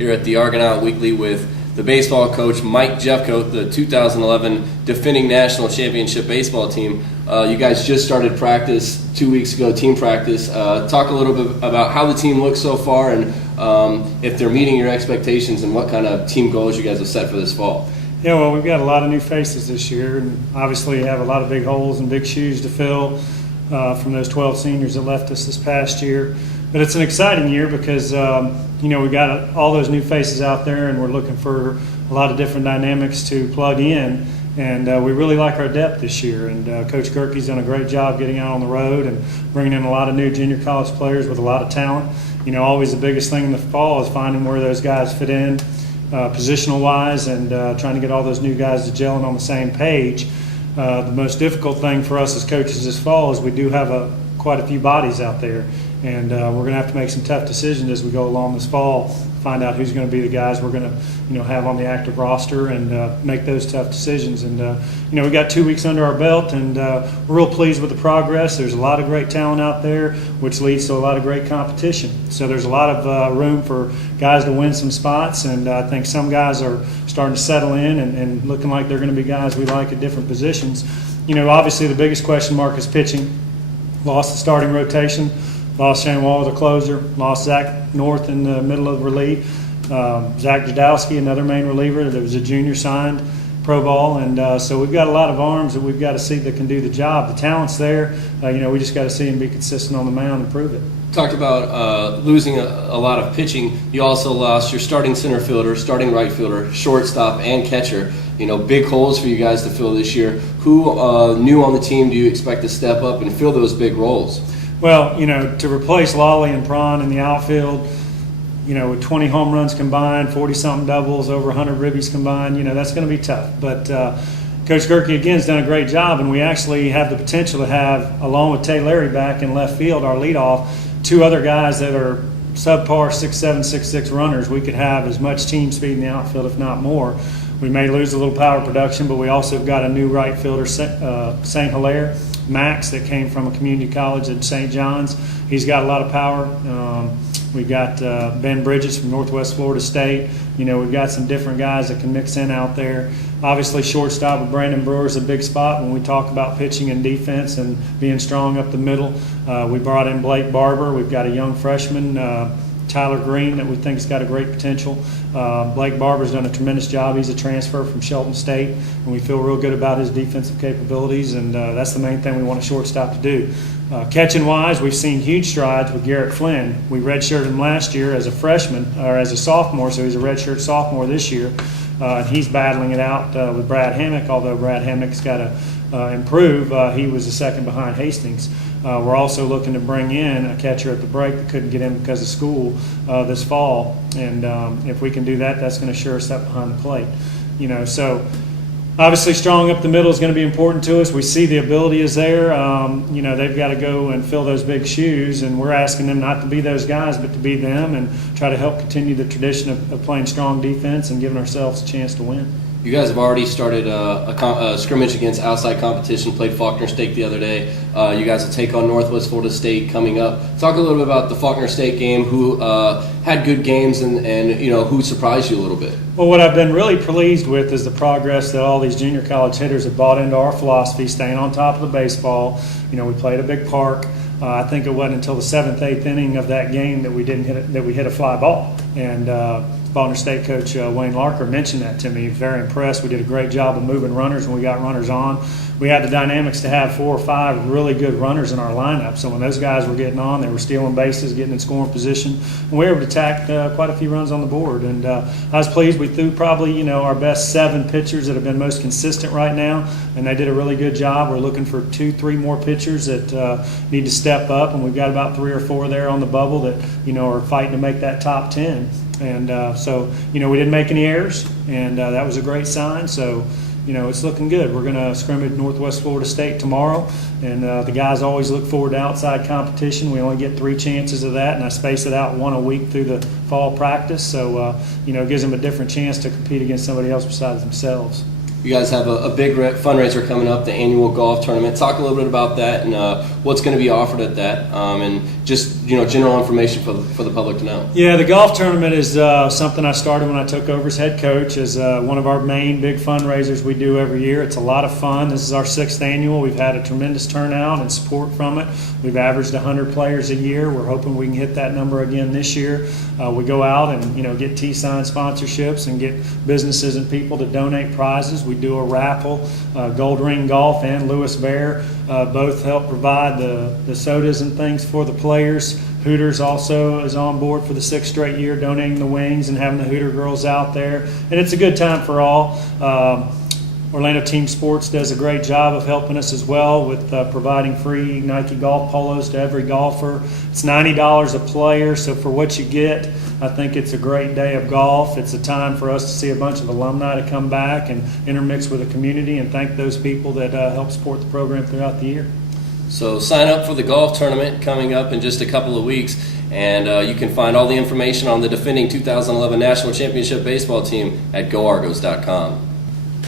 here at the Argonaut Weekly with the baseball coach, Mike Jeffcoat, the 2011 defending national championship baseball team. You guys just started practice 2 weeks ago, team practice. Talk a little bit about how the team looks so far and if they're meeting your expectations and what kind of team goals you guys have set for this fall. Yeah, well, we've got a lot of new faces this year, and obviously have a lot of big holes and big shoes to fill from those 12 seniors that left us this past year. But it's an exciting year because, we've got all those new faces out there, and we're looking for a lot of different dynamics to plug in. And we really like our depth this year. And Coach Gerke's done a great job getting out on the road and bringing in a lot of new junior college players with a lot of talent. Always the biggest thing in the fall is finding where those guys fit in positional-wise and trying to get all those new guys to gelling on the same page. The most difficult thing for us as coaches this fall is we do have quite a few bodies out there. And we're going to have to make some tough decisions as we go along this fall, find out who's going to be the guys we're going to, have on the active roster and make those tough decisions. And, we've got 2 weeks under our belt, and we're real pleased with the progress. There's a lot of great talent out there, which leads to a lot of great competition. So there's a lot of room for guys to win some spots, and I think some guys are starting to settle in and looking like they're going to be guys we like at different positions. Obviously the biggest question mark is pitching. Lost the starting rotation. Lost Shane Wall as a closer. Lost Zach North in the middle of relief. Zach Jadowski, another main reliever that was a junior signed pro ball. And so we've got a lot of arms that we've got to see that can do the job. The talent's there. We just got to see them be consistent on the mound and prove it. Talked about losing a lot of pitching. You also lost your starting center fielder, starting right fielder, shortstop, and catcher. Big holes for you guys to fill this year. Who new on the team do you expect to step up and fill those big roles? Well, to replace Lawley and Prawn in the outfield, with 20 home runs combined, 40-something doubles, over 100 ribbies combined, that's going to be tough. But Coach Gerke, again, has done a great job, and we actually have the potential to have, along with Tay Larry back in left field, our leadoff, two other guys that are subpar 6'7", 6'6" runners. We could have as much team speed in the outfield, if not more. We may lose a little power production, but we also have got a new right fielder, St. Hilaire, Max, that came from a community college at St. John's. He's got a lot of power. We've got Ben Bridges from Northwest Florida State. We've got some different guys that can mix in out there. Obviously, shortstop with Brandon Brewer is a big spot when we talk about pitching and defense and being strong up the middle. We brought in Blake Barber. We've got a young freshman, Tyler Green, that we think has got a great potential. Blake Barber's done a tremendous job. He's a transfer from Shelton State, and we feel real good about his defensive capabilities, and that's the main thing we want a shortstop to do. Catching-wise, we've seen huge strides with Garrett Flynn. We redshirted him last year as a freshman, or as a sophomore, so he's a redshirt sophomore this year. And he's battling it out with Brad Hammock, although Brad Hammock's got to improve. He was the second behind Hastings. We're also looking to bring in a catcher at the break that couldn't get in because of school this fall. And if we can do that, that's going to sure us up behind the plate. So obviously strong up the middle is going to be important to us. We see the ability is there. They've got to go and fill those big shoes, and we're asking them not to be those guys but to be them and try to help continue the tradition of playing strong defense and giving ourselves a chance to win. You guys have already started a scrimmage against outside competition, played Faulkner State the other day. You guys will take on Northwest Florida State coming up. Talk a little bit about the Faulkner State game, who had good games and who surprised you a little bit. Well, what I've been really pleased with is the progress that all these junior college hitters have bought into our philosophy, staying on top of the baseball. We played a big park. I think it wasn't until the 7th, 8th inning of that game that we hit a fly ball. And Faulkner State coach Wayne Larker mentioned that to me. He was very impressed. We did a great job of moving runners when we got runners on. We had the dynamics to have 4 or 5 really good runners in our lineup. So when those guys were getting on, they were stealing bases, getting in scoring position. And we were able to attack quite a few runs on the board. And I was pleased. We threw probably, our best 7 pitchers that have been most consistent right now. And they did a really good job. We're looking for 2, 3 more pitchers that need to step up. And we've got about 3 or 4 there on the bubble that, are fighting to make that top 10. And so, we didn't make any errors, and that was a great sign. So, it's looking good. We're going to scrimmage Northwest Florida State tomorrow, and the guys always look forward to outside competition. We only get 3 chances of that, and I space it out 1 a week through the fall practice. So, it gives them a different chance to compete against somebody else besides themselves. You guys have a big fundraiser coming up, the annual golf tournament. Talk a little bit about that and what's going to be offered at that. And just general information for the public to know. Yeah, the golf tournament is something I started when I took over as head coach, as one of our main big fundraisers we do every year. It's a lot of fun. This is our 6th annual. We've had a tremendous turnout and support from it. We've averaged 100 players a year. We're hoping we can hit that number again this year. We go out and get T-sign sponsorships and get businesses and people to donate prizes. We do a raffle. Gold Ring Golf and Lewis Bear both help provide the sodas and things for the players. Hooters also is on board for the 6th straight year, donating the wings and having the Hooter girls out there. And it's a good time for all. Orlando Team Sports does a great job of helping us as well with providing free Nike golf polos to every golfer. It's $90 a player, so for what you get, I think it's a great day of golf. It's a time for us to see a bunch of alumni to come back and intermix with the community and thank those people that help support the program throughout the year. So sign up for the golf tournament coming up in just a couple of weeks, and you can find all the information on the defending 2011 National Championship Baseball team at GoArgos.com.